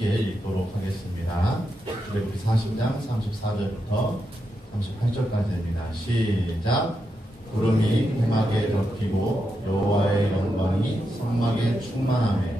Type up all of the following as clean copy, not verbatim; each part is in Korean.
읽도록 하겠습니다. 출애굽기 40장 34절부터 38절까지입니다. 시작. 구름이 회막에 덮이고 여호와의 영광이 성막에 충만하매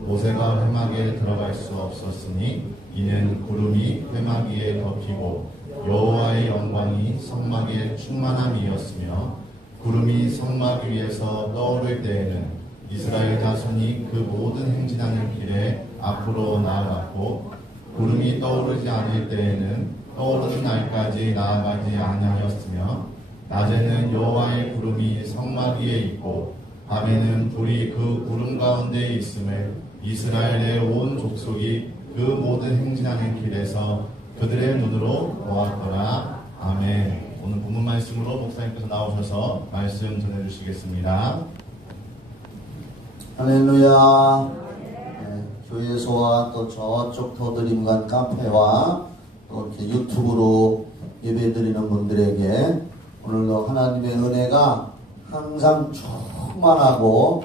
모세가 회막에 들어갈 수 없었으니 이는 구름이 회막 위에 덮이고 여호와의 영광이 성막에 충만함이었으며 구름이 성막 위에서 떠오를 때에는 이스라엘 자손이 그 모든 행진하는 길에 앞으로 나아갔고 구름이 떠오르지 않을 때에는 떠오르는 날까지 나아가지 아니하였으며 낮에는 여호와의 구름이 성막 위에 있고 밤에는 불이 그 구름 가운데 있음을 이스라엘의 온 족속이 그 모든 행진하는 길에서 그들의 눈으로 보았더라. 아멘. 오늘 본문 말씀으로 목사님께서 나오셔서 말씀 전해주시겠습니다. 할렐루야. 네, 교회소와 또 저쪽 더드림관 카페와 또 이렇게 유튜브로 예배드리는 분들에게 오늘도 하나님의 은혜가 항상 충만하고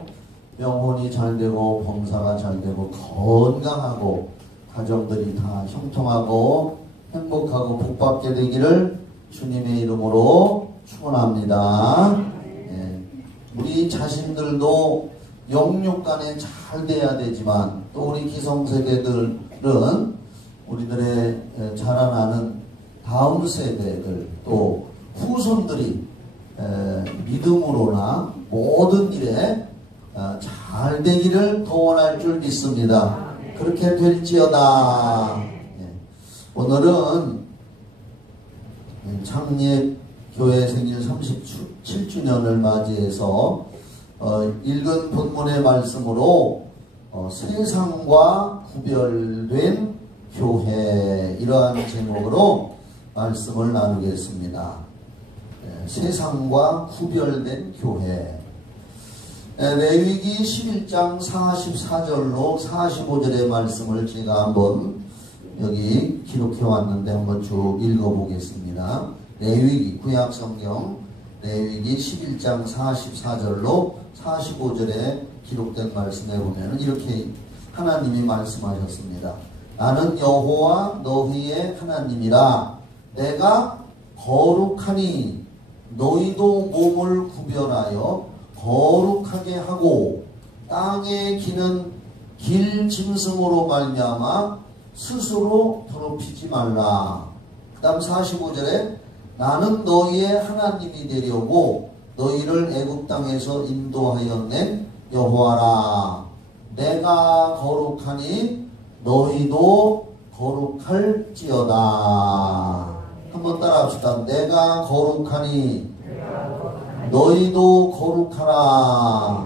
영혼이 잘되고 범사가 잘되고 건강하고 가정들이 다 형통하고 행복하고 복받게 되기를 주님의 이름으로 축원합니다. 네, 우리 자신들도 영육간에 잘 돼야 되지만 또 우리 기성세대들은 우리들의 자라나는 다음 세대들 또 후손들이 믿음으로나 모든 일에 잘 되기를 도원할 줄 믿습니다. 그렇게 될지어다. 오늘은 창립교회 생일 37주년을 맞이해서 읽은 본문의 말씀으로 세상과 구별된 교회, 이러한 제목으로 말씀을 나누겠습니다. 세상과 구별된 교회. 레위기 11장 44절로 45절의 말씀을 제가 한번 여기 기록해 왔는데 한번 쭉 읽어보겠습니다. 레위기 구약성경 레위기 11장 44절로 45절에 기록된 말씀에 보면 이렇게 하나님이 말씀하셨습니다. 나는 여호와 너희의 하나님이라. 내가 거룩하니 너희도 몸을 구별하여 거룩하게 하고 땅에 기는 길 짐승으로 말미암아 스스로 더럽히지 말라. 그 다음 45절에 나는 너희의 하나님이 되려고 너희를 애굽 땅에서 인도하여 낸 여호와라. 내가 거룩하니 너희도 거룩할지어다. 한번 따라합시다. 내가 거룩하니 너희도 거룩하라.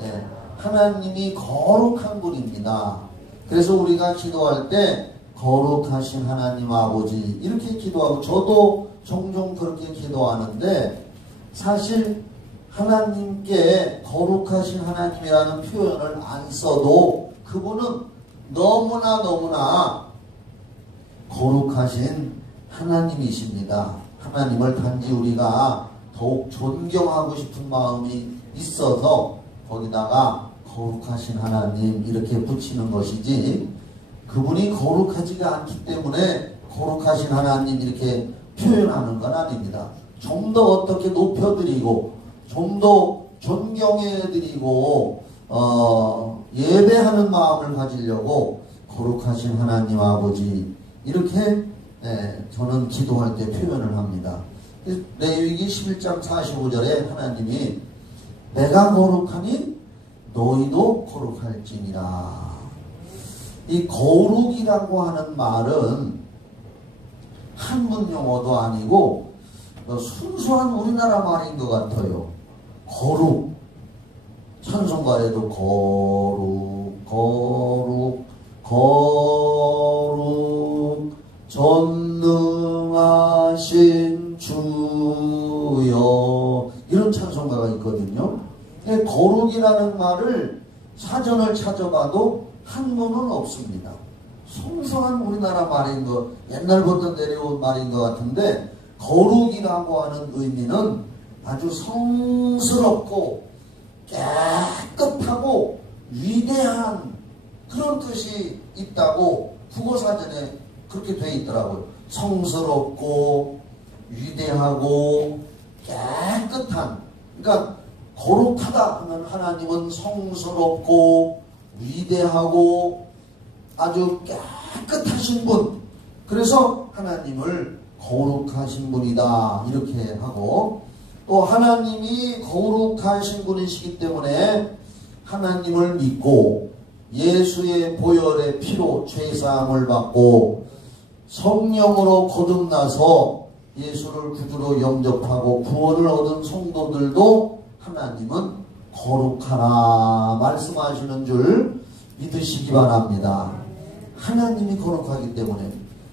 네, 하나님이 거룩한 분입니다. 그래서 우리가 기도할 때 거룩하신 하나님 아버지 이렇게 기도하고 저도 종종 그렇게 기도하는데 사실 하나님께 거룩하신 하나님이라는 표현을 안 써도 그분은 너무나 거룩하신 하나님이십니다. 하나님을 단지 우리가 더욱 존경하고 싶은 마음이 있어서 거기다가 거룩하신 하나님 이렇게 붙이는 것이지 그분이 거룩하지가 않기 때문에 거룩하신 하나님 이렇게 표현하는 건 아닙니다. 좀 더 어떻게 높여드리고 좀 더 존경해드리고 예배하는 마음을 가지려고 거룩하신 하나님 아버지 이렇게 저는 기도할 때 표현을 합니다. 레위기 11장 45절에 하나님이 내가 거룩하니 너희도 거룩할지니라. 이 거룩이라고 하는 말은 한문 용어도 아니고 순수한 우리나라 말인 것 같아요. 거룩. 찬송가에도 거룩 전능하신 주여 이런 찬송가가 있거든요. 거룩이라는 말을 사전을 찾아봐도 한문은 없습니다. 순수한 우리나라 말인 것, 옛날부터 내려온 말인 것 같은데 거룩이라고 하는 의미는 아주 성스럽고 깨끗하고 위대한 그런 뜻이 있다고 국어사전에 그렇게 돼 있더라고요. 성스럽고 위대하고 깨끗한, 그러니까 거룩하다 하면 하나님은 성스럽고 위대하고 아주 깨끗하신 분, 그래서 하나님을 거룩하신 분이다 이렇게 하고, 또 하나님이 거룩하신 분이시기 때문에 하나님을 믿고 예수의 보혈의 피로 죄사함을 받고 성령으로 거듭나서 예수를 구주로 영접하고 구원을 얻은 성도들도 하나님은 거룩하라 말씀하시는 줄 믿으시기 바랍니다. 하나님이 거룩하기 때문에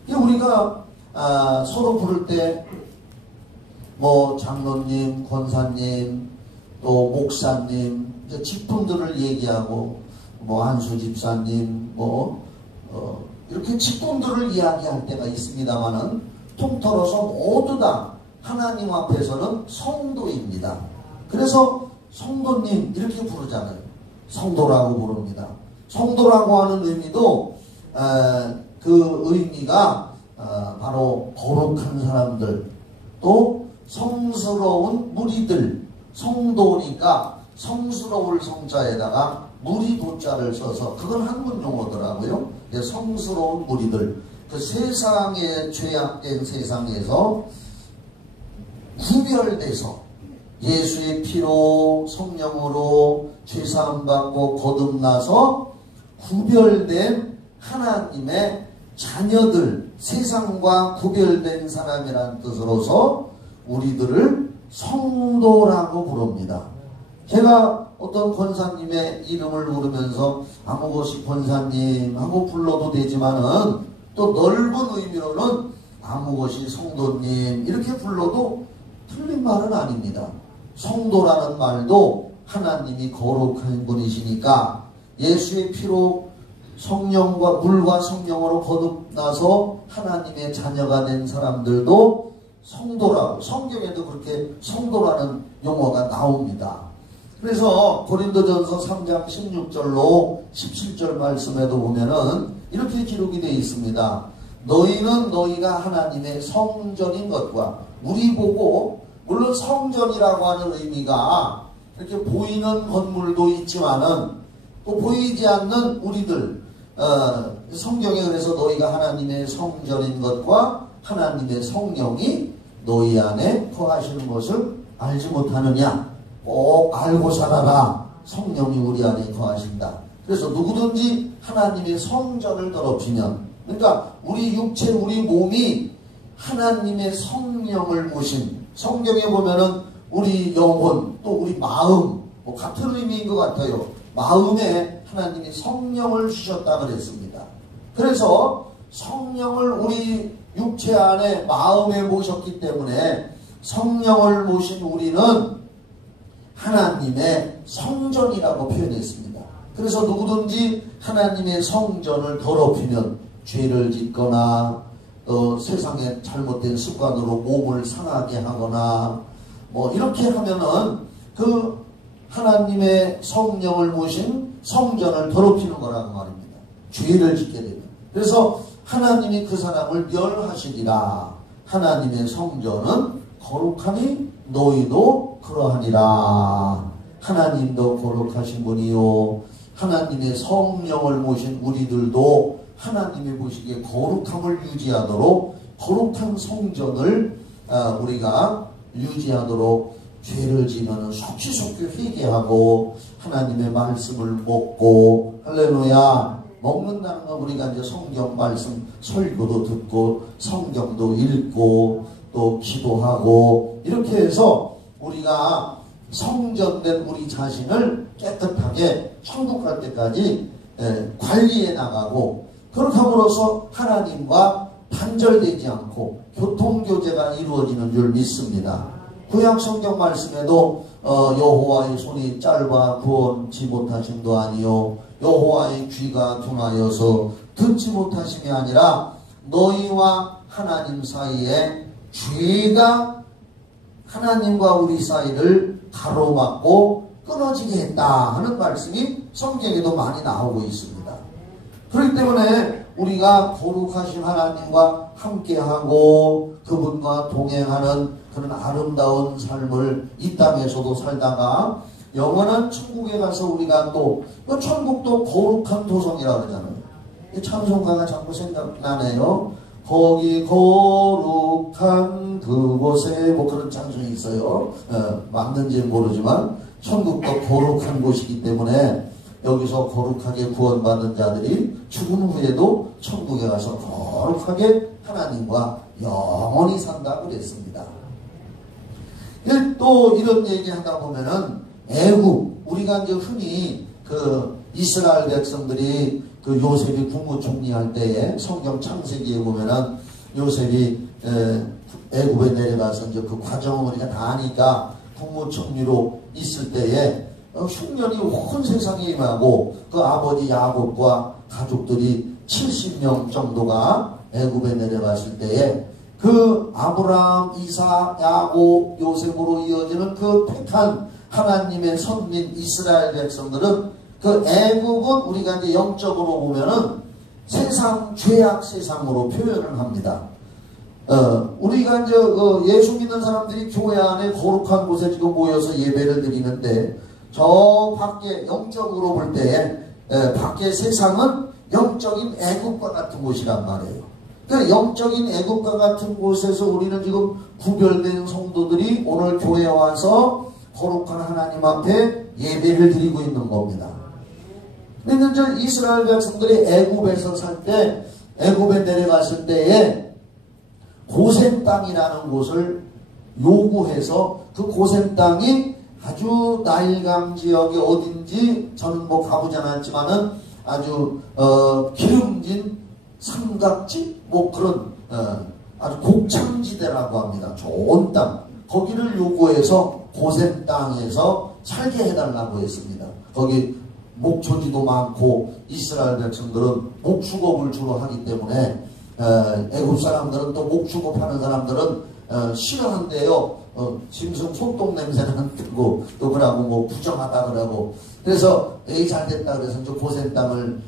우리가 서로 부를 때 뭐 장로님, 권사님, 또 목사님, 직분들을 얘기하고 뭐 한수 집사님, 이렇게 직분들을 이야기할 때가 있습니다만은 통틀어서 모두 다 하나님 앞에서는 성도입니다. 그래서 성도님 이렇게 부르잖아요. 성도라고 부릅니다. 성도라고 하는 의미도 그 의미가 바로 거룩한 사람들, 또 성스러운 무리들, 성도니까 성스러울 성자에다가 무리 도자를 써서 그건 한문 용어더라고요. 성스러운 무리들, 그 세상에 죄악된 세상에서 구별돼서 예수의 피로 성령으로 죄사함 받고 거듭나서 구별된 하나님의 자녀들, 세상과 구별된 사람이라는 뜻으로서 우리들을 성도라고 부릅니다. 제가 어떤 권사님의 이름을 부르면서 아무것이 권사님 하고 불러도 되지만은 또 넓은 의미로는 아무것이 성도님 이렇게 불러도 틀린 말은 아닙니다. 성도라는 말도 하나님이 거룩한 분이시니까 예수의 피로 성령과 물과 성령으로 거듭나서 하나님의 자녀가 된 사람들도 성도라고, 성경에도 그렇게 성도라는 용어가 나옵니다. 그래서 고린도전서 3장 16절로 17절 말씀에도 보면은 이렇게 기록이 되어 있습니다. 너희는 너희가 하나님의 성전인 것과, 우리 보고 물론 성전이라고 하는 의미가 이렇게 보이는 건물도 있지만은 또 보이지 않는 우리들, 성경에 그래서 너희가 하나님의 성전인 것과 하나님의 성령이 너희 안에 거하시는 것을 알지 못하느냐. 꼭 알고 살아라. 성령이 우리 안에 거하신다. 그래서 누구든지 하나님의 성전을 더럽히면, 그러니까 우리 육체, 우리 몸이 하나님의 성령을 모신, 성경에 보면은 우리 영혼 또 우리 마음 같은 의미인 것 같아요. 마음에 하나님이 성령을 주셨다 그랬습니다. 그래서 성령을 우리 육체 안에 마음에 모셨기 때문에 성령을 모신 우리는 하나님의 성전이라고 표현했습니다. 그래서 누구든지 하나님의 성전을 더럽히면 죄를 짓거나 또 세상의 잘못된 습관으로 몸을 상하게 하거나 이렇게 하면은 그 하나님의 성령을 모신 성전을 더럽히는 거라는 말입니다. 죄를 짓게 되면. 그래서 하나님이 그 사람을 멸하시리라. 하나님의 성전은 거룩하니 너희도 그러하니라. 하나님도 거룩하신 분이요, 하나님의 성령을 모신 우리들도 하나님이 보시기에 거룩함을 유지하도록, 거룩한 성전을 우리가 유지하도록, 죄를 지으면 속시속히 회개하고 하나님의 말씀을 먹고, 할렐루야, 먹는다는 건 우리가 이제 성경 말씀 설교도 듣고 성경도 읽고 또 기도하고 이렇게 해서 우리가 성전된 우리 자신을 깨끗하게 천국 갈 때까지 관리해 나가고, 그렇게 함으로써 하나님과 단절되지 않고 교통교제가 이루어지는 줄 믿습니다. 구약 성경 말씀에도 여호와의 손이 짧아 구원치 못하심도 아니요 여호와의 귀가 둔하여서 듣지 못하심이 아니라 너희와 하나님 사이에 죄가 하나님과 우리 사이를 가로막고 끊어지게 했다 하는 말씀이 성경에도 많이 나오고 있습니다. 그렇기 때문에 우리가 거룩하신 하나님과 함께하고 그분과 동행하는 그런 아름다운 삶을 이 땅에서도 살다가 영원한 천국에 가서 우리가 또 천국도 거룩한 도성이라고 그러잖아요. 찬송가가 자꾸 생각나네요. 거기 거룩한 그곳에 뭐 그런 찬송이 있어요. 맞는지는 모르지만 천국도 거룩한 곳이기 때문에 여기서 거룩하게 구원받은 자들이 죽은 후에도 천국에 가서 거룩하게 하나님과 영원히 산다고 그랬습니다. 또 이런 얘기 하다 보면은 애굽, 우리가 이제 흔히 그 이스라엘 백성들이 그 요셉이 국무총리할 때에 성경 창세기에 보면은 요셉이 애굽에 내려가서 이제 그 과정을 우리가 다 아니까 국무총리로 있을 때에 흉년이 온 세상에 임하고 그 아버지 야곱과 가족들이 70명 정도가 애굽에 내려갔을 때에 그 아브라함, 이삭, 야곱, 요셉으로 이어지는 그 택한 하나님의 선민 이스라엘 백성들은 그 애굽은 우리가 이제 영적으로 보면은 세상, 죄악 세상으로 표현을 합니다. 우리가 이제 예수 믿는 사람들이 교회 안에 거룩한 곳에 지금 모여서 예배를 드리는데 저 밖에 영적으로 볼 때 밖에 세상은 영적인 애국과 같은 곳이란 말이에요. 그러니까 영적인 애국과 같은 곳에서 우리는 지금 구별된 성도들이 오늘 교회에 와서 거룩한 하나님 앞에 예배를 드리고 있는 겁니다. 근데 저 이스라엘 백성들이 애굽에서 살 때, 애굽에 내려갔을 때에 고센 땅이라는 곳을 요구해서 그 고센 땅이 아주 나일강 지역이 어딘지 저는 뭐 가보지 않았지만은 아주 기름진 삼각지 뭐 그런 아주 곡창지대라고 합니다. 좋은 땅 거기를 요구해서 고센 땅에서 살게 해달라고 했습니다. 거기 목초지도 많고 이스라엘 백성들은 목축업을 주로 하기 때문에 애굽 사람들은 또 목축업하는 사람들은 싫어한대요. 짐승 손톱 냄새는 들고 또 그러고 뭐 부정하다 그러고 그래서 잘 됐다 그래서 저 고센 땅을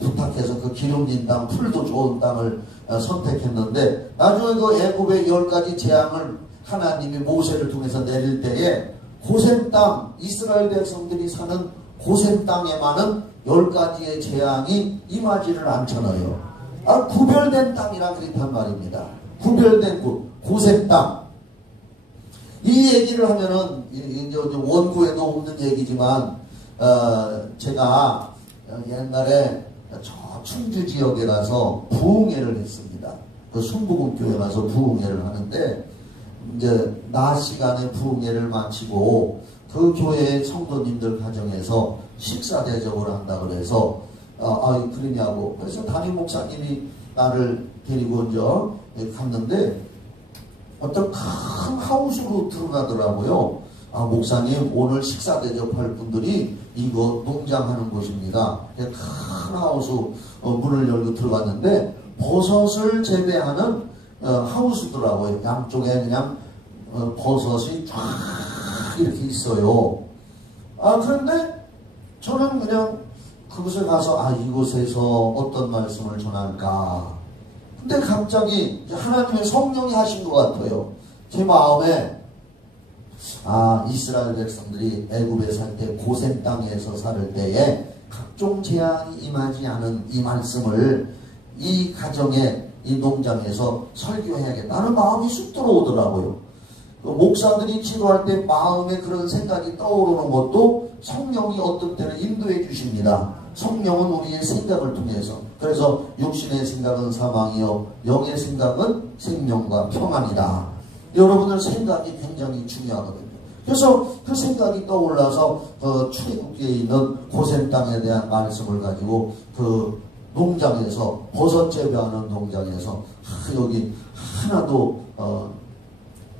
부탁해서 그 기름진 땅 풀도 좋은 땅을 선택했는데 나중에 그 애굽의 10가지 재앙을 하나님이 모세를 통해서 내릴 때에 고센 땅 이스라엘 백성들이 사는 고센 땅에만은 10가지의 재앙이 임하지를 않잖아요. 구별된 땅이라 그랬단 말입니다. 구별된 곳 고센 땅. 이 얘기를 하면은 이제 원고에도 없는 얘기지만 제가 옛날에 저 충주 지역에 가서 부흥회를 했습니다. 그 순복음교회 가서 부흥회를 하는데 이제 낮 시간에 부흥회를 마치고 그 교회 성도님들 가정에서 식사 대접을 한다 그래서 그러냐고 그래서 담임 목사님이 나를 데리고 이제 갔는데 어떤 큰 하우스로 들어가더라고요. 목사님 오늘 식사 대접할 분들이 이거 농장하는 곳입니다. 큰 하우스 문을 열고 들어갔는데 버섯을 재배하는 하우스더라고요. 양쪽에 그냥 버섯이 쫙 이렇게 있어요. 그런데 저는 그냥 그곳에 가서 이곳에서 어떤 말씀을 전할까. 근데 갑자기 하나님의 성령이 하신 것 같아요. 제 마음에 이스라엘 백성들이 애굽에 살 때 고센 땅에서 살 때에 각종 재앙이 임하지 않은 이 말씀을 이 가정에 이 농장에서 설교해야겠다는 마음이 쑥 들어오더라고요. 목사들이 기도할 때 마음에 그런 생각이 떠오르는 것도 성령이 어떤 때는 인도해 주십니다. 성령은 우리의 생각을 통해서. 그래서 육신의 생각은 사망이요 영의 생각은 생명과 평안이다. 여러분들 생각이 굉장히 중요하거든요. 그래서 그 생각이 떠올라서 출애굽기에 있는 고센 땅에 대한 말씀을 가지고 그 농장에서 버섯 재배하는 농장에서 여기 하나도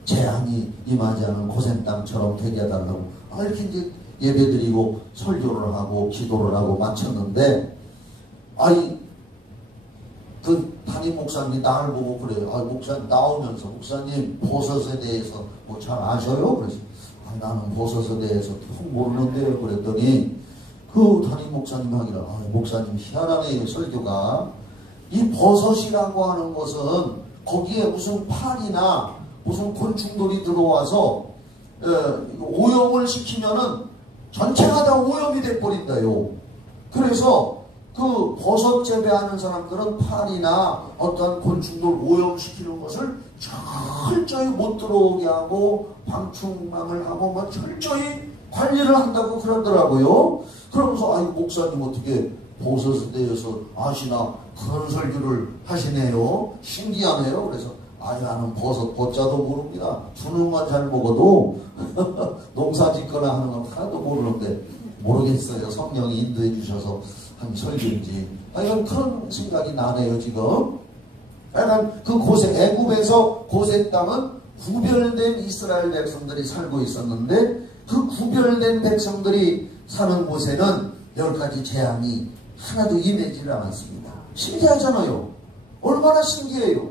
재앙이 임하지 않은 고센 땅처럼 되게 해달라고 이렇게 이제 예배드리고 설교를 하고 기도를 하고 마쳤는데 그 담임 목사님이 나를 보고 그래요. 목사님 나오면서 목사님 버섯에 대해서 뭐 잘 아셔요? 그래서 나는 버섯에 대해서 모르는데요. 그랬더니 그 그 담임 목사님 하기라, 목사님 희한하네요, 설교가. 이 버섯이라고 하는 것은 거기에 무슨 파리나 무슨 곤충들이 들어와서 오염을 시키면은 전체가 다 오염이 돼버린다요. 그래서 그 버섯 재배하는 사람들은 파리나 어떤 곤충들 오염시키는 것을 철저히 못 들어오게 하고 방충망을 하고 막 철저히 관리를 한다고 그러더라고요. 그러면서 아이 목사님 어떻게 버섯에 대해서 아시나 그런 설교를 하시네요. 신기하네요. 그래서 나는 버섯 버자도 모릅니다. 주는 건 잘 먹어도 농사 짓거나 하는 건 하나도 모르는데 모르겠어요. 성령이 인도해 주셔서 한 설교인지. 이건 그런 생각이 나네요 지금. 약간 그 고색, 애굽에서 고색 땅은 구별된 이스라엘 백성들이 살고 있었는데 그 구별된 백성들이 사는 곳에는 10가지 재앙이 하나도 임하지를 않았습니다. 신기하잖아요. 얼마나 신기해요.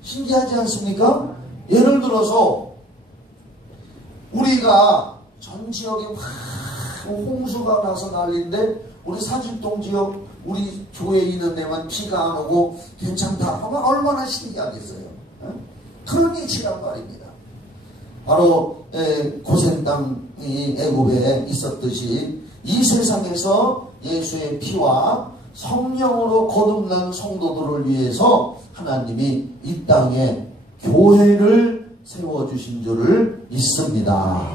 신기하지 않습니까? 예를 들어서 우리가 전 지역에 막 홍수가 나서 난리인데 우리 사직동 지역 우리 교회에 있는 데만 비가 안 오고 괜찮다 하면 얼마나 신기하겠어요. 그런 이치란 말입니다. 바로 고센 땅이 애굽에 있었듯이 이 세상에서 예수의 피와 성령으로 거듭난 성도들을 위해서 하나님이 이 땅에 교회를 세워주신 줄을 믿습니다.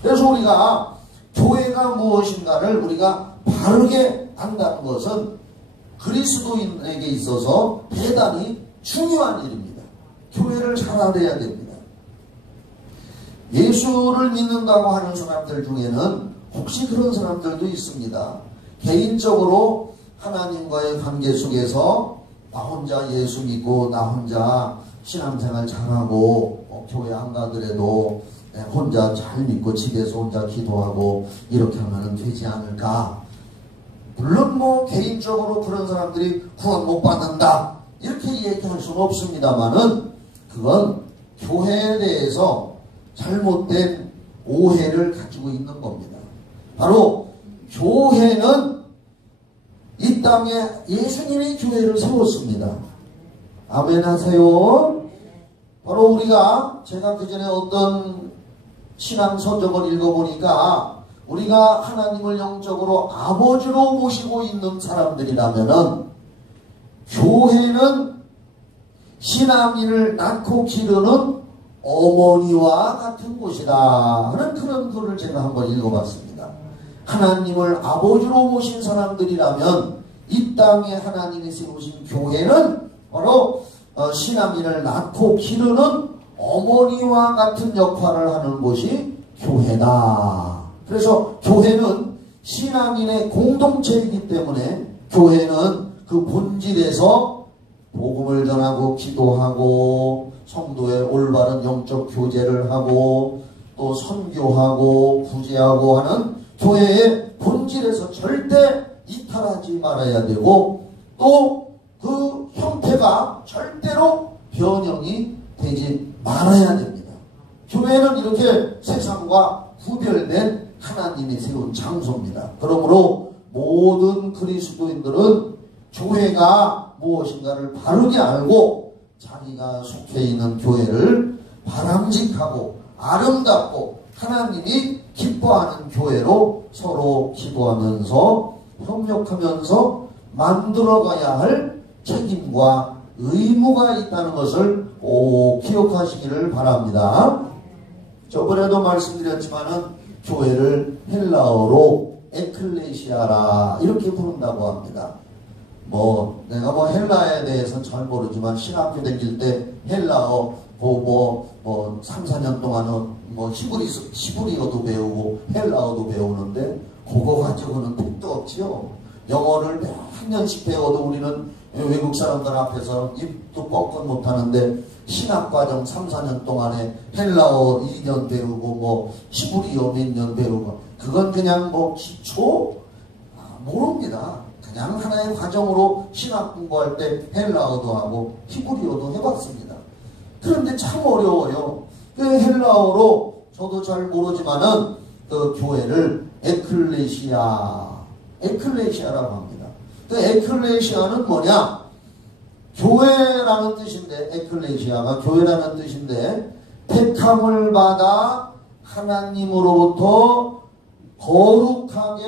그래서 우리가 교회가 무엇인가를 우리가 바르게 안다는 것은 그리스도인에게 있어서 대단히 중요한 일입니다. 교회를 잘 알아야 됩니다. 예수를 믿는다고 하는 사람들 중에는 혹시 그런 사람들도 있습니다. 개인적으로 하나님과의 관계 속에서 나 혼자 예수 믿고 나 혼자 신앙생활 잘하고 교회 안 가더라도 혼자 잘 믿고 집에서 혼자 기도하고 이렇게 하면 되지 않을까. 물론 뭐 개인적으로 그런 사람들이 구원 못 받는다 이렇게 얘기할 수는 없습니다만은 그건 교회에 대해서 잘못된 오해를 가지고 있는 겁니다. 바로 교회는 이 땅에 예수님이 교회를 세웠습니다. 아멘 하세요. 바로 우리가 제가 그 전에 어떤 신앙 서적을 읽어보니까 우리가 하나님을 영적으로 아버지로 모시고 있는 사람들이라면은 교회는 신앙인을 낳고 기르는 어머니와 같은 곳이다 하는 그런 글을 제가 한번 읽어봤습니다. 하나님을 아버지로 모신 사람들이라면 이 땅에 하나님이 세우신 교회는 바로 신앙인을 낳고 기르는 어머니와 같은 역할을 하는 곳이 교회다. 그래서 교회는 신앙인의 공동체이기 때문에 교회는 그 본질에서 복음을 전하고 기도하고 성도의 올바른 영적 교제를 하고 또 선교하고 구제하고 하는 교회의 본질에서 절대 이탈하지 말아야 되고 또 그 형태가 절대로 변형이 되지 말아야 됩니다. 교회는 이렇게 세상과 구별된 하나님이 세운 장소입니다. 그러므로 모든 그리스도인들은 교회가 무엇인가를 바르게 알고 자기가 속해 있는 교회를 바람직하고 아름답고 하나님이 기뻐하는 교회로 서로 기도하면서 협력하면서 만들어가야 할 책임과 의무가 있다는 것을 꼭 기억하시기를 바랍니다. 저번에도 말씀드렸지만은 교회를 헬라어로 에클레시아라 이렇게 부른다고 합니다. 내가 헬라에 대해서는 잘 모르지만 신학교 다닐 때 헬라어 3, 4년 동안은 히브리어도 배우고 헬라어도 배우는데 그거 가지고는 택도 없지요. 영어를 몇 년씩 배워도 우리는 외국 사람들 앞에서 입도 뻥끗 못하는데 신학과정 3, 4년 동안에 헬라어 2년 배우고 히브리어 몇 년 배우고 그건 그냥 기초 모릅니다. 그냥 하나의 과정으로 신학 공부할 때 헬라어도 하고 히브리어도 해봤습니다. 그런데 참 어려워요. 그 헬라어로 저도 잘 모르지만은 그 교회를 에클레시아 에클레시아라고 합니다. 그 에클레시아는 뭐냐? 교회라는 뜻인데, 에클레시아가 교회라는 뜻인데, 택함을 받아 하나님으로부터 거룩하게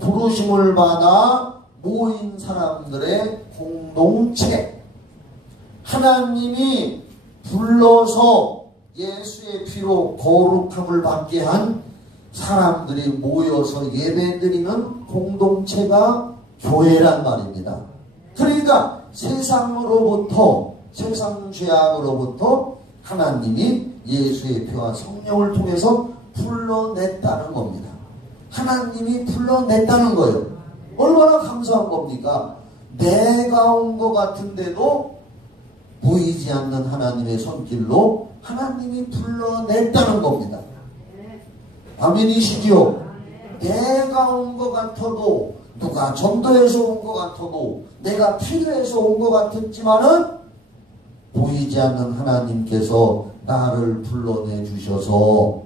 부르심을 받아 모인 사람들의 공동체. 하나님이 불러서 예수의 피로 거룩함을 받게 한 사람들이 모여서 예배드리는 공동체가 교회란 말입니다. 그러니까 세상으로부터, 세상 죄악으로부터 하나님이 예수의 피와 성령을 통해서 불러냈다는 겁니다. 하나님이 불러냈다는 거예요. 얼마나 감사한 겁니까? 내가 온 것 같은데도 보이지 않는 하나님의 손길로 하나님이 불러냈다는 겁니다. 아멘이시지요? 내가 온 것 같아도, 누가 전도해서 온 것 같아도, 내가 필요해서 온 것 같았지만은 보이지 않는 하나님께서 나를 불러내 주셔서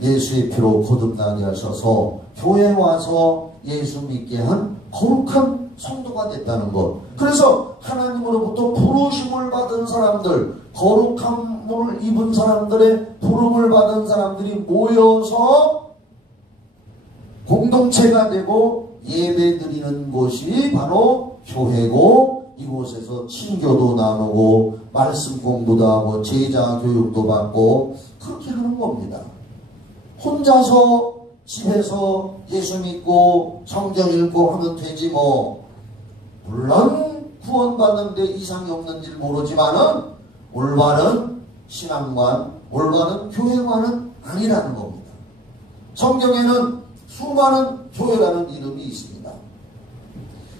예수의 피로 거듭나게 하셔서 교회에 와서 예수 믿게 한 거룩한 성도가 됐다는 것. 그래서 하나님으로부터 부르심을 받은 사람들, 거룩함을 입은 사람들의 부름을 받은 사람들이 모여서 공동체가 되고 예배드리는 곳이 바로 교회고, 이곳에서 친교도 나누고 말씀 공부도 하고 제자 교육도 받고 그렇게 하는 겁니다. 혼자서 집에서 예수 믿고 성경 읽고 하면 되지 뭐. 물론 구원받는데 이상이 없는지 모르지만은 올바른 신앙관, 올바른 교회관은 아니라는 겁니다. 성경에는 수많은 교회라는 이름이 있습니다.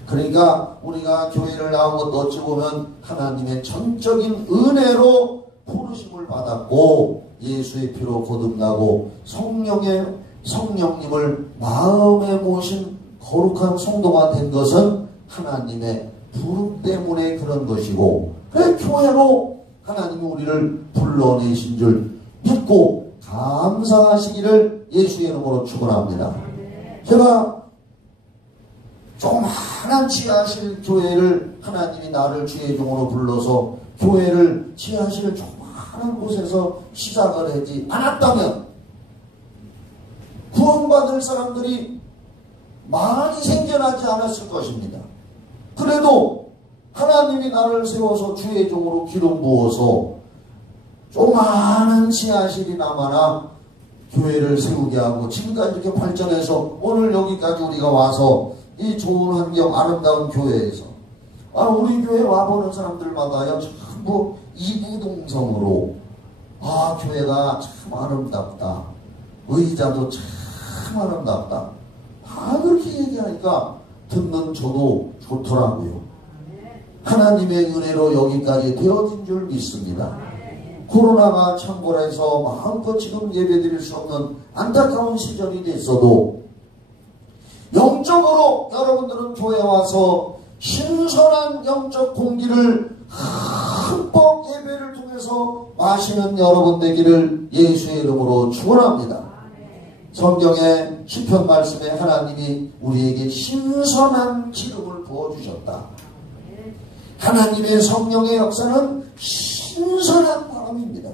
그러니까 우리가 교회를 나온 것도 어찌 보면 하나님의 전적인 은혜로 부르심을 받았고 예수의 피로 거듭나고 성령님을 마음에 모신 거룩한 성도가 된 것은 하나님의 부름 때문에 그런 것이고, 그래 교회로 하나님이 우리를 불러내신 줄 믿고 감사하시기를 예수의 이름으로 축원합니다. 제가 조그마한 지하실 교회를 하나님이 나를 주의 종으로 불러서 교회를 지하실 조그마한 곳에서 시작을 하지 않았다면 구원받을 사람들이 많이 생겨나지 않았을 것입니다. 그래도 하나님이 나를 세워서 주의 종으로 기름 부어서 조그마한 지하실이나마나 교회를 세우게 하고 지금까지 이렇게 발전해서 오늘 여기까지 우리가 와서 이 좋은 환경 아름다운 교회에서 우리 교회 와보는 사람들마다요 전부 이구동성으로 교회가 참 아름답다, 의자도 참 아름답다, 그렇게 얘기하니까 듣는 저도 좋더라고요. 하나님의 은혜로 여기까지 되어진 줄 믿습니다. 코로나가 창궐해서 마음껏 지금 예배드릴 수 없는 안타까운 시절이 됐어도 영적으로 여러분들은 교회에 와서 신선한 영적 공기를 흠뻑 예배를 통해서 마시는 여러분 되기를 예수의 이름으로 축원합니다. 성경의 시편 말씀에 하나님이 우리에게 신선한 기름을 부어주셨다. 하나님의 성령의 역사는 신선한 바람입니다.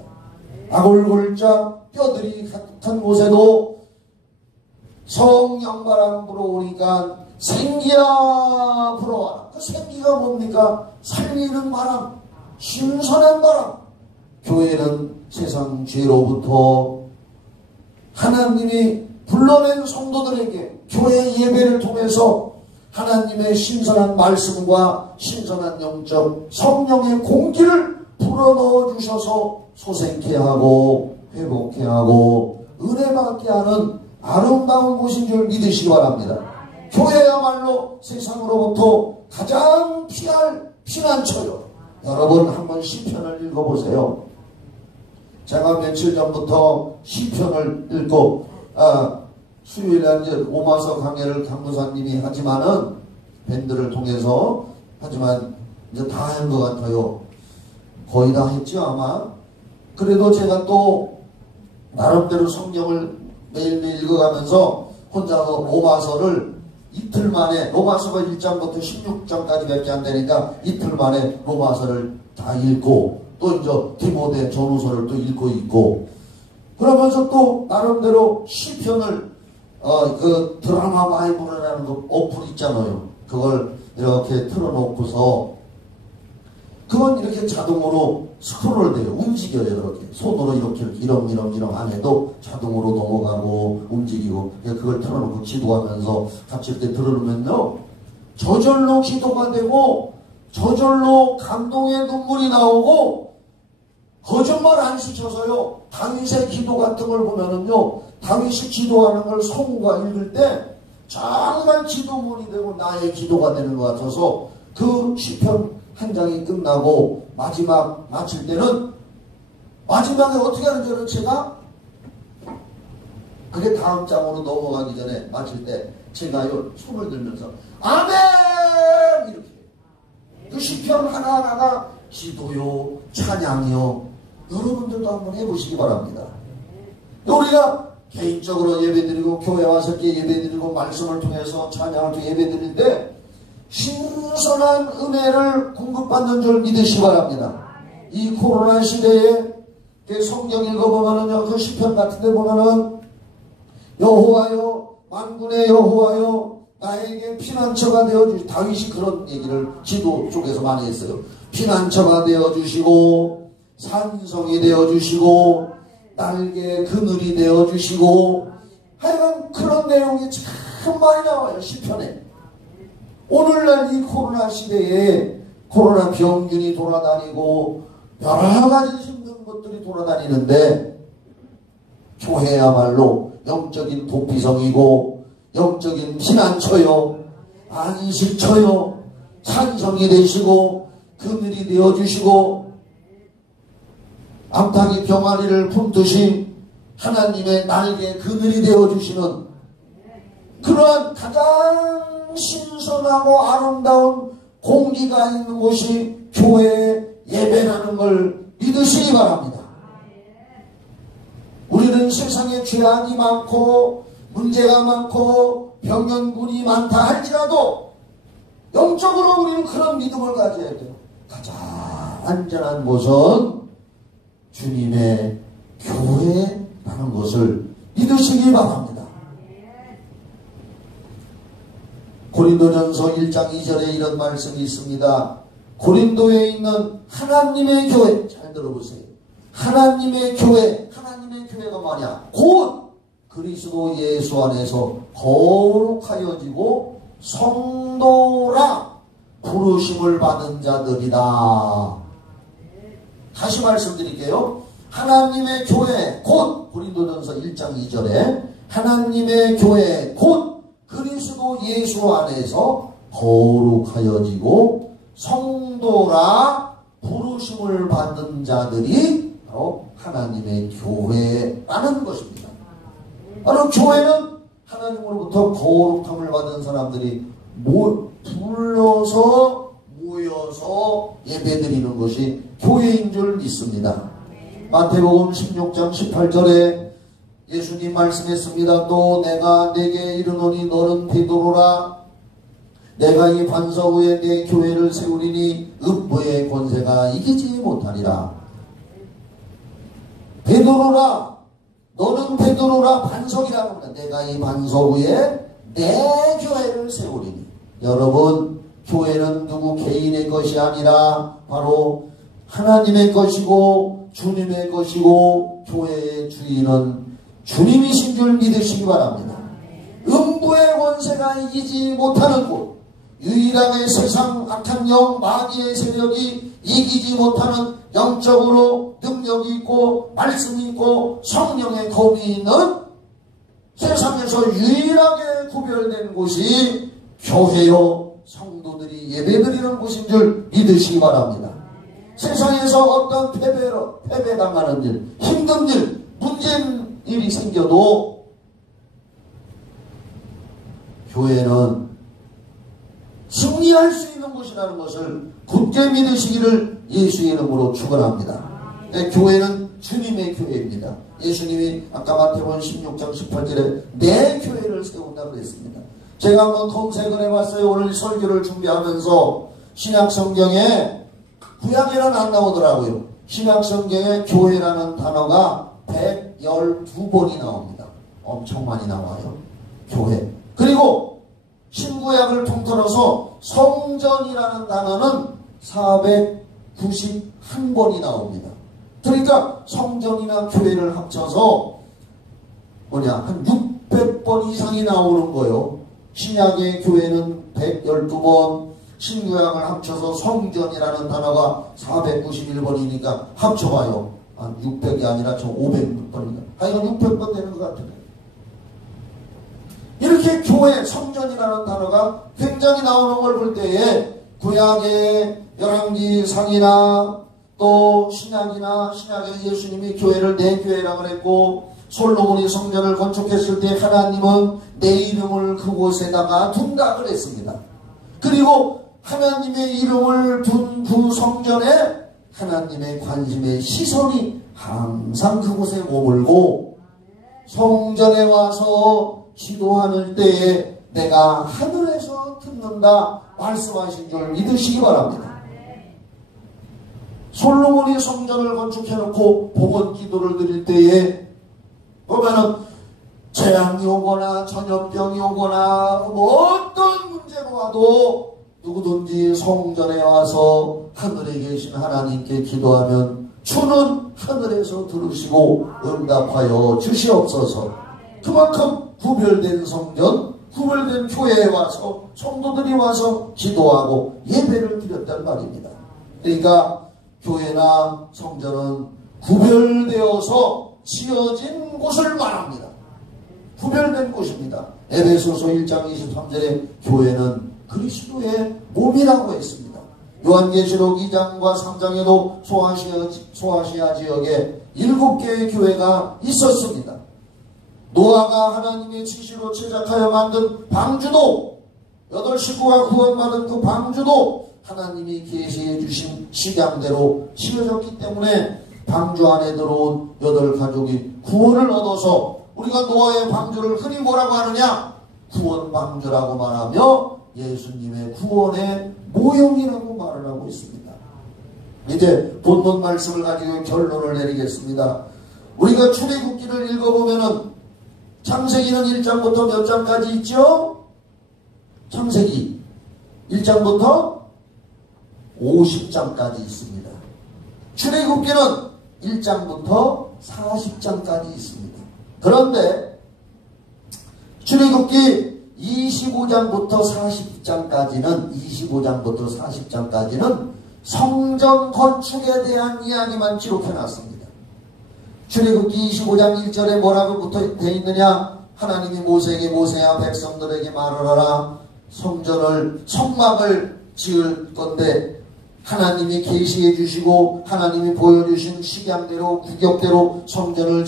아골골짝 뼈들이 가득한 곳에도 성령 바람 불어오니까 생기야 불어와라. 그 생기가 뭡니까? 살리는 바람, 신선한 바람. 교회는 세상 죄로부터 하나님이 불러낸 성도들에게 교회 예배를 통해서 하나님의 신선한 말씀과 신선한 영적 성령의 공기를 불어넣어 주셔서 소생케 하고 회복케 하고 은혜받게 하는 아름다운 곳인 줄 믿으시기 바랍니다. 교회야말로 세상으로부터 가장 피할 피난처요. 여러분 한번 시편을 읽어보세요. 제가 며칠 전부터 시편을 읽고 수요일에 이제 오마서 강해를 강무사님이 하지만은 밴드를 통해서 하지만 이제 다 한 것 같아요. 거의 다 했죠 아마. 그래도 제가 또 나름대로 성경을 매일매일 읽어가면서 혼자 로마서를 이틀 만에, 로마서가 1장부터 16장까지밖에 안 되니까 이틀 만에 로마서를 다 읽고, 또 이제 디모데 전후서를 또 읽고 있고, 그러면서 또 나름대로 시편을 그 드라마 바이블이라는 거 어플 있잖아요. 그걸 이렇게 틀어놓고서 그건 이렇게 자동으로 스크롤 돼요. 움직여요. 그렇게 손으로 이렇게 이렁이렁 안 해도 자동으로 넘어가고 움직이고, 그걸 틀어놓고 기도하면서 같이 이렇게 들으면요, 저절로 기도가 되고 저절로 감동의 눈물이 나오고, 거짓말 안 시켜서요, 다윗의 기도 같은 걸 보면은요, 다윗이 기도하는 걸 성우가 읽을 때 정말 기도문이 되고 나의 기도가 되는 것 같아서, 그 시편 한 장이 끝나고 마지막 마칠 때는, 마지막에 어떻게 하는지는 제가, 그게 다음 장으로 넘어가기 전에 마칠 때 제가요 손을 들면서 아멘 이렇게, 그 시편 하나하나가 기도요, 찬양이요. 여러분들도 한번 해보시기 바랍니다. 우리가 개인적으로 예배드리고 교회 와서 이렇게 예배드리고 말씀을 통해서 찬양을 통해 예배드리는데 신선한 은혜를 공급받는 줄 믿으시기 바랍니다. 이 코로나 시대에 성경 읽어보면은요, 그 시편 같은 데 보면은 여호와여, 만군의 여호와여, 나에게 피난처가 되어주시고, 다윗이 그런 얘기를 기도 쪽에서 많이 했어요. 피난처가 되어주시고, 산성이 되어주시고, 날개 그늘이 되어주시고, 하여간 그런 내용이 참 많이 나와요, 시편에. 오늘날 이 코로나 시대에 코로나 병균이 돌아다니고 여러 가지 힘든 것들이 돌아다니는데, 교회야말로 영적인 도피성이고 영적인 피난처요, 안식처요, 산성이 되시고 그늘이 되어주시고, 암탉이 병아리를 품듯이 하나님의 날개 그늘이 되어주시는 그러한 가장 신선하고 아름다운 공기가 있는 곳이 교회의 예배라는 걸 믿으시기 바랍니다. 우리는 세상에 죄악이 많고 문제가 많고 병연군이 많다 할지라도 영적으로 우리는 그런 믿음을 가져야 돼요. 가장 안전한 곳은 주님의 교회라는 것을 믿으시기 바랍니다. 고린도전서 1장 2절에 이런 말씀이 있습니다. 고린도에 있는 하나님의 교회, 잘 들어보세요. 하나님의 교회, 하나님의 교회가 뭐냐? 곧 그리스도 예수 안에서 거룩하여지고 성도라 부르심을 받은 자들이다. 다시 말씀드릴게요. 하나님의 교회 곧, 고린도전서 1장 2절에 하나님의 교회 곧 그리스도 예수 안에서 거룩하여지고 성도라 부르심을 받은 자들이 바로 하나님의 교회라는 것입니다. 바로 교회는 하나님으로부터 거룩함을 받은 사람들이 불러서 모여서 예배드리는 것이 교회인 줄 믿습니다. 마태복음 16장 18절에 예수님 말씀했습니다. 또 내가 네게 이르노니 너는 베드로라. 내가 이 반석 위에 내 교회를 세우리니 음부의 권세가 이기지 못하리라. 베드로라. 너는 베드로라, 반석이라고 합니다. 내가 이 반석 위에 내 교회를 세우리니. 여러분, 교회는 누구 개인의 것이 아니라 바로 하나님의 것이고 주님의 것이고, 교회의 주인은 주님이신 줄 믿으시기 바랍니다. 음부의 권세가 이기지 못하는 곳, 유일하게 세상 악한 영 마귀의 세력이 이기지 못하는 영적으로 능력이 있고 말씀이 있고 성령의 검이 있는 세상에서 유일하게 구별된 곳이 교회요, 성도들이 예배드리는 곳인 줄 믿으시기 바랍니다. 세상에서 어떤 패배당하는 일, 힘든 일, 문제인 일이 생겨도 교회는 승리할 수 있는 곳이라는 것을 굳게 믿으시기를 예수의 이름으로 축원합니다. 교회는 주님의 교회입니다. 예수님이 아까 마태복음 16장 18절에 내 교회를 세운다고 그랬습니다. 제가 한번 검색을 해봤어요. 오늘 설교를 준비하면서 신약성경에 구약에는 안 나오더라고요. 신약성경에 교회라는 단어가 112번이 나옵니다. 엄청 많이 나와요. 교회. 그리고 신구약을 통틀어서 성전이라는 단어는 491번이 나옵니다. 그러니까 성전이나 교회를 합쳐서 한 600번 이상이 나오는 거예요. 신약의 교회는 112번, 신구약을 합쳐서 성전이라는 단어가 491번이니까 합쳐봐요. 한 600이 아니라 저 500번인가. 하여간 600번 되는 것 같은데. 이렇게 교회, 성전이라는 단어가 굉장히 나오는 걸 볼 때에 구약의 열왕기상이나 또 신약에 예수님이 교회를 내 교회라고 그랬고, 솔로몬이 성전을 건축했을 때 하나님은 내 이름을 그곳에다가 둔다 그랬습니다. 그리고 하나님의 이름을 둔 그 성전에 하나님의 관심의 시선이 항상 그곳에 머물고, 성전에 와서 기도하는 때에 내가 하늘에서 듣는다 말씀하신 줄 믿으시기 바랍니다. 솔로몬이 성전을 건축해놓고 봉헌 기도를 드릴 때에 보면은 재앙이 오거나 전염병이 오거나 어떤 문제가 와도 누구든지 성전에 와서 하늘에 계신 하나님께 기도하면 주는 하늘에서 들으시고 응답하여 주시옵소서. 그만큼 구별된 성전, 구별된 교회에 와서 성도들이 와서 기도하고 예배를 드렸단 말입니다. 그러니까 교회나 성전은 구별되어서 지어진 곳을 말합니다. 구별된 곳입니다. 에베소서 1장 23절에 교회는 그리스도의 몸이라고 했습니다. 요한계시록 2장과 3장에도 소아시아 지역에 7개의 교회가 있었습니다. 노아가 하나님의 지시로 제작하여 만든 방주도, 8 식구가 구원받은 그 방주도 하나님이 계시해 주신 식양대로 지어졌기 때문에 방주 안에 들어온 8가족이 구원을 얻어서, 우리가 노아의 방주를 흔히 뭐라고 하느냐? 구원 방주라고 말하며 예수님의 구원의 모형이라고 말을 하고 있습니다. 이제 본문 말씀을 가지고 결론을 내리겠습니다. 우리가 출애굽기를 읽어보면은 창세기는 1장부터 몇 장까지 있죠? 창세기 1장부터 50장까지 있습니다. 출애굽기는 1장부터 40장까지 있습니다. 그런데 출애굽기 25장부터 40장까지는 성전 건축에 대한 이야기만 기록해놨습니다. 출애굽기 25장 1절에 뭐라고 붙어있 있느냐? 하나님이 모세에게, 모세야 백성들에게 말을 하라. 성막을 지을 건데 하나님이 계시해 주시고 하나님이 보여주신 식양대로 규격대로 성전을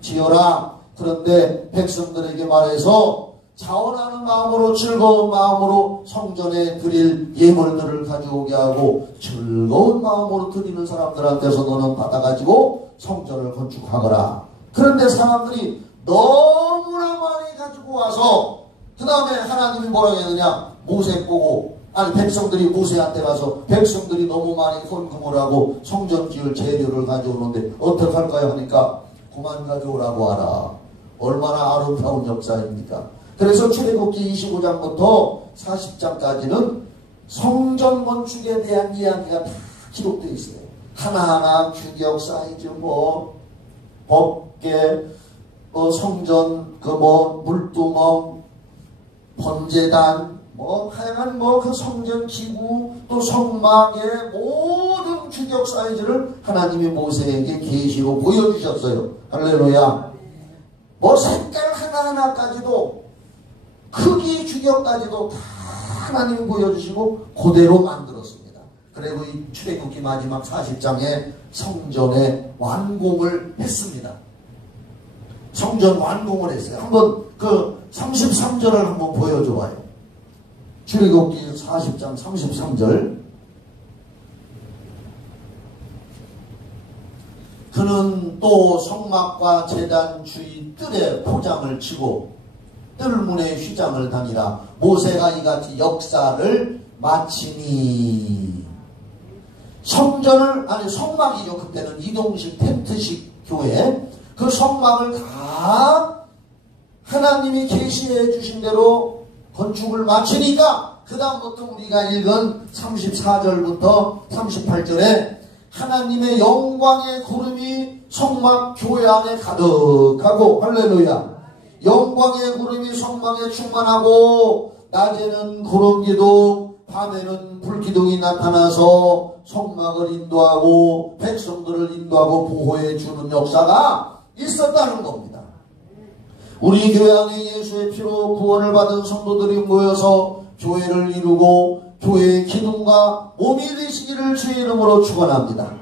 지어라. 그런데 백성들에게 말해서 자원하는 마음으로, 즐거운 마음으로 성전에 드릴 예물들을 가져오게 하고 즐거운 마음으로 드리는 사람들한테서 너는 받아가지고 성전을 건축하거라. 그런데 사람들이 너무나 많이 가지고 와서 그 다음에 하나님이 뭐라고 했느냐? 모세 보고, 백성들이 모세한테 가서 백성들이 너무 많이 헌금을 하고 성전 지을 재료를 가져오는데 어떡할까요? 하니까 그만 가져오라고 하라. 얼마나 아름다운 역사입니까? 그래서 출애굽기 25장부터 40장까지는 성전 건축에 대한 이야기가 다 기록되어 있어요. 하나하나 규격, 사이즈, 법계, 성전, 물두멍, 번제단, 하여간 그 성전 기구, 또 성막의 모든 규격 사이즈를 하나님이 모세에게 계시로 보여주셨어요. 할렐루야. 색깔 하나하나까지도, 크기 규격까지도 다 하나님이 보여주시고 그대로 만들었습니다. 그리고 이 출애굽기 마지막 40장에 성전의 완공을 했습니다. 성전 완공을 했어요. 한번 그 33절을 한번 보여줘 봐요. 출애굽기 40장 33절. 그는 또 성막과 제단 주위 뜰에 포장을 치고 뜰문에 휘장을 다니라. 모세가 이같이 역사를 마치니. 성전을, 아니 성막이죠. 그때는 이동식 텐트식 교회. 그 성막을 다 하나님이 계시해 주신 대로 건축을 마치니까 그 다음부터 우리가 읽은 34절부터 38절에 하나님의 영광의 구름이 성막 교회 안에 가득하고, 할렐루야, 영광의 구름이 성막에 충만하고 낮에는 구름기둥 밤에는 불기둥이 나타나서 성막을 인도하고 백성들을 인도하고 보호해 주는 역사가 있었다는 겁니다. 우리 교회 안에 예수의 피로 구원을 받은 성도들이 모여서 교회를 이루고 교회의 기둥과 몸이 되시기를 주의 이름으로 축원합니다.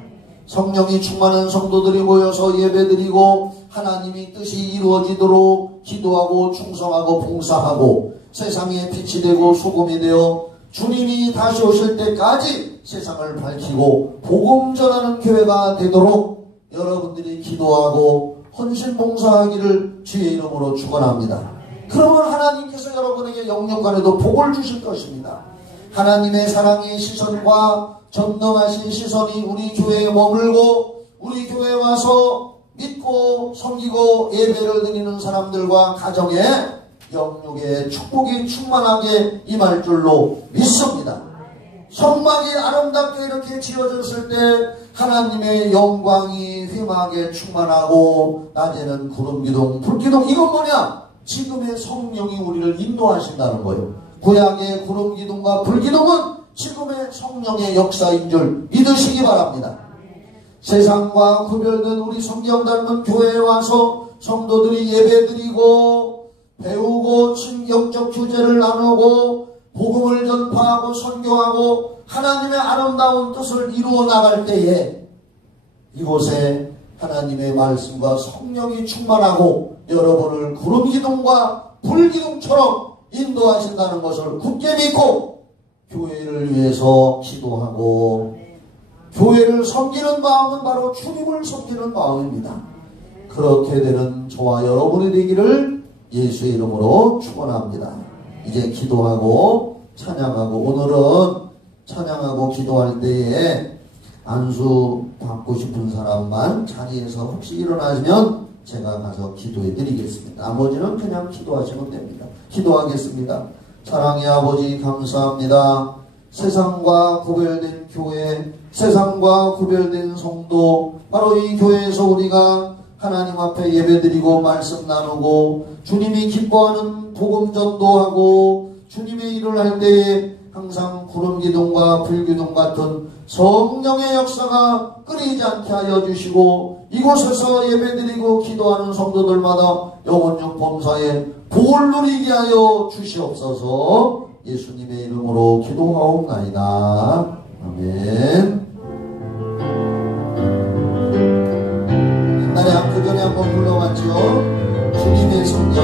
성령이 충만한 성도들이 모여서 예배드리고 하나님이 뜻이 이루어지도록 기도하고 충성하고 봉사하고 세상에 빛이 되고 소금이 되어 주님이 다시 오실 때까지 세상을 밝히고 복음 전하는 교회가 되도록 여러분들이 기도하고 헌신 봉사하기를 주의 이름으로 축원합니다. 그러면 하나님께서 여러분에게 영육간에도 복을 주실 것입니다. 하나님의 사랑의 시선과 전능하신 시선이 우리 교회에 머물고 우리 교회에 와서 믿고 섬기고 예배를 드리는 사람들과 가정에 영육의 축복이 충만하게 임할 줄로 믿습니다. 성막이 아름답게 이렇게 지어졌을 때 하나님의 영광이 휘망하게 충만하고 낮에는 구름기둥 불기둥. 이건 뭐냐? 지금의 성령이 우리를 인도하신다는 거예요. 구약의 구름기둥과 불기둥은 지금의 성령의 역사인 줄 믿으시기 바랍니다. 세상과 구별된 우리 성경 닮은 교회에 와서 성도들이 예배드리고 배우고 영적 교제를 나누고 복음을 전파하고 선교하고 하나님의 아름다운 뜻을 이루어 나갈 때에 이곳에 하나님의 말씀과 성령이 충만하고 여러분을 구름기둥과 불기둥처럼 인도하신다는 것을 굳게 믿고 교회를 위해서 기도하고 교회를 섬기는 마음은 바로 주님을 섬기는 마음입니다. 그렇게 되는 저와 여러분이 되기를 예수의 이름으로 축원합니다. 이제 기도하고 찬양하고, 오늘은 찬양하고 기도할 때에 안수 받고 싶은 사람만 자리에서 혹시 일어나시면 제가 가서 기도해 드리겠습니다. 나머지는 그냥 기도하시면 됩니다. 기도하겠습니다. 사랑의 아버지 감사합니다. 세상과 구별된 교회, 세상과 구별된 성도, 바로 이 교회에서 우리가 하나님 앞에 예배드리고 말씀 나누고 주님이 기뻐하는 복음 전도하고 주님의 일을 할 때에 항상 구름기둥과 불기둥 같은 성령의 역사가 끊이지 않게 하여 주시고 이곳에서 예배드리고 기도하는 성도들마다 영혼육 범사에 복을 누리게 하여 주시옵소서. 예수님의 이름으로 기도하옵나이다. 아멘. 옛날에 그 전에 한번 불러봤죠. 주님의 성령.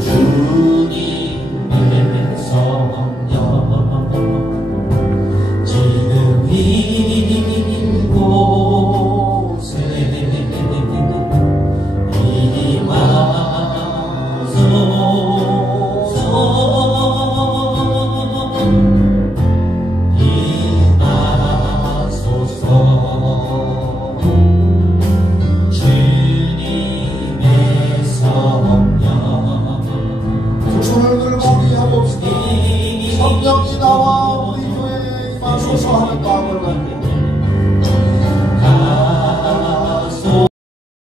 주님의 성령 지금 이곳에 성령이 나와 우리 교회에 임하소서 하는 마음을 갖고